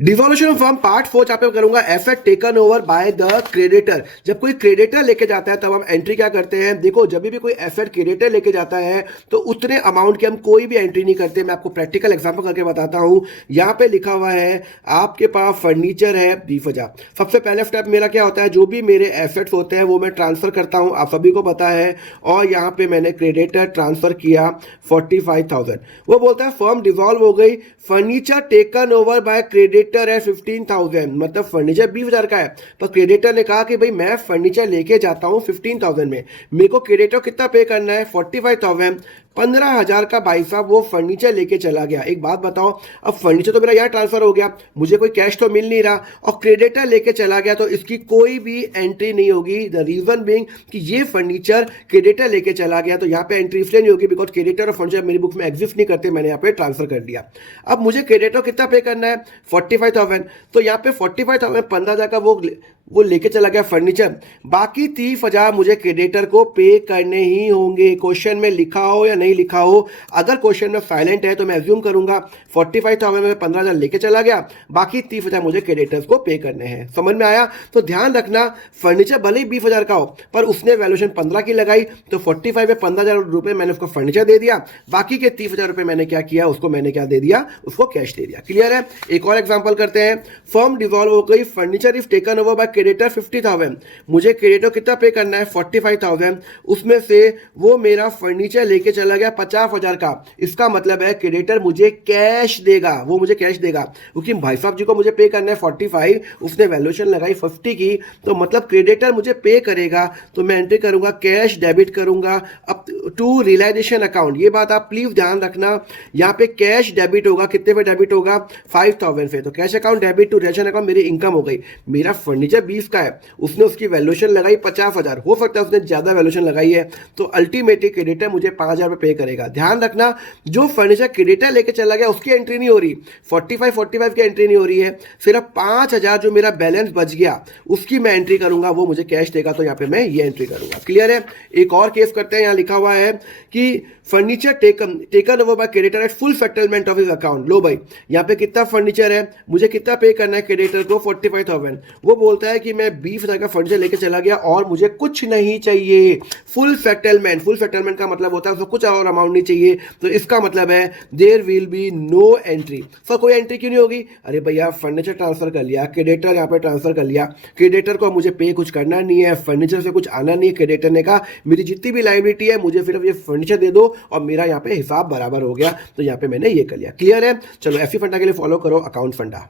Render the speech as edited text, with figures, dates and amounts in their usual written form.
Devolution of firm part 4 जहाँ पे करूंगा asset taken over by the creditor. जब कोई क्रेडिटर लेके जाता है तब हम एंट्री क्या करते हैं। देखो जब भी कोई एसेट क्रेडिटर लेके जाता है तो उतने अमाउंट की हम कोई भी एंट्री नहीं करते। मैं आपको प्रैक्टिकल एग्जांपल करके बताता हूं। यहाँ पे लिखा हुआ है आपके पास फर्नीचर है 20,000। सबसे पहले स्टेप मेरा क्या होता है, जो भी मेरे एसेट्स होते हैं वो मैं ट्रांसफर करता हूँ, आप सभी को पता है। और यहाँ पे मैंने क्रेडिटर ट्रांसफर किया 45,000। वो बोलता है फर्म डिसॉल्व हो गई, furniture taken over by creditor है 15,000। मतलब फर्नीचर 20,000 का है, पर क्रेडिटर ने कहा कि भाई मैं फर्नीचर लेके जाता हूँ 15,000 में, मेरे को क्रेडिटर कितना पे करना है 45,000। 15,000 का भाई साहब वो फर्नीचर लेके चला गया। एक बात बताओ, अब फर्नीचर तो मेरा यहाँ ट्रांसफर हो गया, मुझे कोई कैश तो मिल नहीं रहा, और क्रेडिटर लेके चला गया, तो इसकी कोई भी एंट्री नहीं होगी। द रीजन बीइंग कि ये फर्नीचर क्रेडिटर लेके चला गया, तो यहाँ पे एंट्री इसलिए नहीं होगी बिकॉज क्रेडिटर और फर्नीचर मेरी बुक में एग्जिस्ट नहीं करते, मैंने यहाँ पे ट्रांसफर कर दिया। अब मुझे क्रेडिटर कितना पे करना है 45,000, तो यहाँ पे 45,000 15,000 का वो लेके चला गया फर्नीचर, बाकी 30,000 मुझे क्रेडिटर को पे करने ही होंगे। क्वेश्चन में लिखा हो या नहीं लिखा हो, अगर क्वेश्चन में साइलेंट है तो मैं एज्यूम करूंगा 45,000 में 15,000 लेके चला गया, बाकी 30,000 मुझे क्रेडिटर्स को पे करने हैं। समझ में आया? तो ध्यान रखना, फर्नीचर भले ही 20,000 का हो पर उसने वैल्यूएशन 15 की लगाई, तो 45 में 15,000 रुपए मैंने उसको फर्नीचर दे दिया, बाकी के 30,000 रुपए मैंने क्या किया, उसको मैंने क्या दे दिया, उसको कैश दे दिया। क्लियर है? एक और एग्जाम्पल करते हैं। फर्म डिसॉल्व हो गई, furniture is taken over by creditor 50,000। मुझे क्रेडिटर कितना पे करना है 45,000, उसमें से वो मेरा फर्नीचर लेके चला गया 50,000 का। इसका मतलब है क्रेडिटर मुझे कैश देगा, वो मुझे कैश देगा, क्योंकि भाई साहब जी को मुझे पे करना है 45, उसने वैल्यूएशन लगाई 50 की, तो मतलब क्रेडिटर मुझे पे करेगा। तो मैं एंट्री करूंगा कैश डेबिट करूंगा अब टू रियलाइजेशन अकाउंट। ये बात आप प्लीज ध्यान रखना, यहाँ पे कैश डेबिट होगा, कितने पे डेबिट होगा 5,000 पे। तो cash account debit to realisation account मेरी इनकम हो गई। मेरा फर्नीचर 20 का है, उसने उसकी वैल्यूएशन लगाई 50,000, हो सकता है उसने ज्यादा वैल्यूएशन लगाई है, तो अल्टीमेटली क्रेडिटर मुझे 5,000 पे करेगा। ध्यान रखना, जो फर्नीचर क्रेडिटर लेके चला गया उसकी एंट्री नहीं हो रही, 45 की एंट्री नहीं हो रही है, सिर्फ 5,000 जो मेरा बैलेंस बच गया उसकी मैं एंट्री करूंगा, वो मुझे कैश देगा, तो यहाँ पे मैं ये एंट्री करूंगा। क्लियर है? एक और केस करते हैं। यहाँ लिखा हुआ है कि furniture taken over by creditor at full settlement of his account. लो भाई, यहाँ पे कितना फर्नीचर है, मुझे कितना पे करना है क्रेडिटर को 45,000। वो बोलता है कि मैं 20,000 का फर्नीचर लेके चला गया और मुझे कुछ नहीं चाहिए, फुल सेटलमेंट। फुल सेटलमेंट का मतलब होता है उसको कुछ और अमाउंट नहीं चाहिए, तो इसका मतलब है there will be no entry. Sir कोई एंट्री क्यों नहीं होगी? अरे भैया फर्नीचर ट्रांसफर कर लिया, क्रेडिटर यहाँ पे ट्रांसफर कर लिया, क्रेडिटर को मुझे पे कुछ करना नहीं है, फर्नीचर से कुछ आना नहीं है। क्रेडिटर ने कहा मेरी जितनी भी लाइबिलिटी है मुझे सिर्फ ये फर्नीचर दे दो और मेरा यहाँ पे हिसाब बराबर हो गया, तो यहाँ पे मैंने ये कर लिया। क्लियर है? चलो ऐसी फंडा के लिए फॉलो करो अकाउंट फंडा।